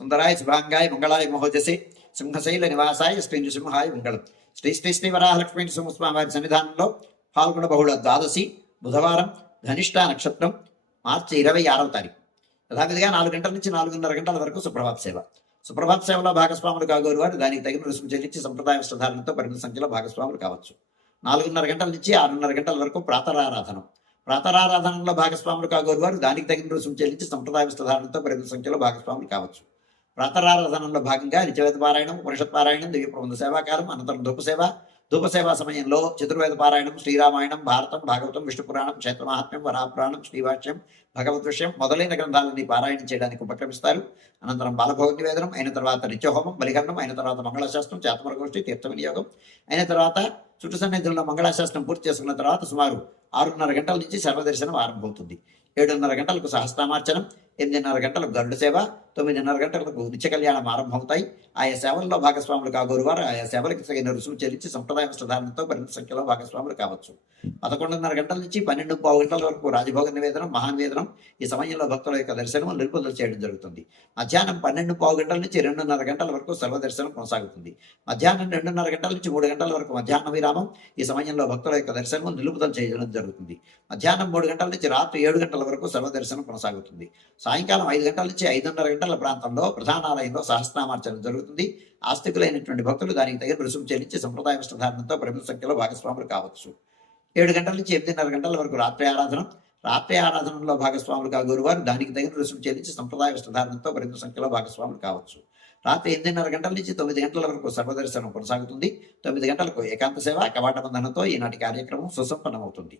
సుందరాయ శుభాంగాయ మంగళాయ మహోజసే సింహశైల నివాసాయ శ్రీ నృసింహాయ మంగళం. శ్రీ శ్రీ శ్రీ వరాహలక్ష్మీ నృసింహస్వామి వారి సన్నిధానంలో పాల్గొన బహుళ ద్వాదశి బుధవారం ధనిష్ట నక్షత్రం మార్చి 26వ తారీఖు యథావిధిగా 4 గంటల నుంచి 4:30 గంటల వరకు సుప్రభాత సేవ. సుప్రభాత సేవలో భాగస్వాములు కాగోరు వారు దానికి తగిన రుసుము చెల్లించి సంప్రదాయ వస్త్రధారణతో పరిమిత సంఖ్యలో భాగస్వాములు కావచ్చు. 4:30 గంటల నుంచి 6:30 గంటల వరకు ప్రాతరారాధనం. ప్రాతరారాధనలో భాగస్వాములు కాగోరు వారు దానికి తగిన రుసుము చెల్లించి సంప్రదాయ వస్త్రధారణతో పరిమిత సంఖ్యలో భాగస్వాములు కావచ్చు. ప్రాతరారాధనలో భాగంగా నిత్యవేద పారాయణం, ఉపనిషత్ పారాయణం, దివ్య ప్రబంధ సేవాకాలం, అనంతరం ధూపసేవ సమయంలో చతుర్వేద పారాయణం, శ్రీరామాయణం, భారతం, భాగవతం, విష్ణు పురాణం, క్షేత్ర మహాత్మ్యం, వరాపురాణం, శ్రీవాక్యం, భగవద్ విషయం మొదలైన గ్రంథాలని పారాయణం చేయడానికి ఉపక్రమిస్తారు. అనంతరం బాలభోగ నివేదనం అయిన తర్వాత నిత్యహోమం, బలిహరణం అయిన తర్వాత మంగళాశాస్త్రం, చేతమరగోష్ఠి, తీర్థ వినియోగం అయిన తర్వాత చుట్టు సన్నిధుల్లో మంగళాశాస్త్రం పూర్తి చేసుకున్న తర్వాత సుమారు 6:30 గంటల నుంచి సర్వదర్శనం ఆరంభమవుతుంది. 7:30 గంటలకు సహస్రామార్చనం, 8:30 గంటలకు గరుడ సేవ, 9:30 గంటలకు నిత్య కళ్యాణం ఆరంభమవుతాయి. ఆయా సేవల్లో భాగస్వాములు కాగోరు వారు ఆయా సేవలకు తగిన రుసుము చెల్లించి సంప్రదాయ వస్త్రధారణతో పరిమిత సంఖ్యలో భాగస్వాములు కావచ్చు. 11:30 గంటల నుంచి 12:15 గంటల వరకు రాజభోగ నివేదనం, మహానివేదనం. ఈ సమయంలో భక్తుల యొక్క దర్శనం నిలుపుదల చేయడం జరుగుతుంది. మధ్యాహ్నం 12:15 గంటల నుంచి 2:30 గంటల వరకు సర్వదర్శనం కొనసాగుతుంది. మధ్యాహ్నం 2:30 గంటల నుంచి 3 గంటల వరకు మధ్యాహ్న విరామం. ఈ సమయంలో భక్తుల యొక్క దర్శనం నిలుపుదల చేయడం జరుగుతుంది. మధ్యాహ్నం 3 గంటల నుంచి రాత్రి 7 గంటల వరకు సర్వదర్శనం కొనసాగుతుంది. సాయంకాలం 5 గంటల నుంచి 5:30 గంటల ప్రాంతంలో ప్రధానాలయంలో సహస్రనామార్చన జరుగుతుంది. ఆస్తికులైనటువంటి భక్తులు దానికి తగిన రుసుము చెల్లించి సంప్రదాయ వస్త్రధారణతో పరిమిత సంఖ్యలో భాగస్వాములు కావచ్చు. 7 గంటల నుంచి 8:30 గంటల వరకు రాత్రి ఆరాధన. రాత్రి ఆరాధనలో భాగస్వాములు కాగోరు వారు దానికి తగిన రుసుము చెల్లించి సంప్రదాయ వస్త్రధారణతో పరిమిత సంఖ్యలో భాగస్వాములు కావచ్చు. రాత్రి 8:30 గంటల నుంచి 9 గంటల వరకు సర్వదర్శనం కొనసాగుతుంది. 9 గంటలకు ఏకాంత సేవ కవాట బంధనంతో ఈనాటి కార్యక్రమం సుసంపన్నమవుతుంది.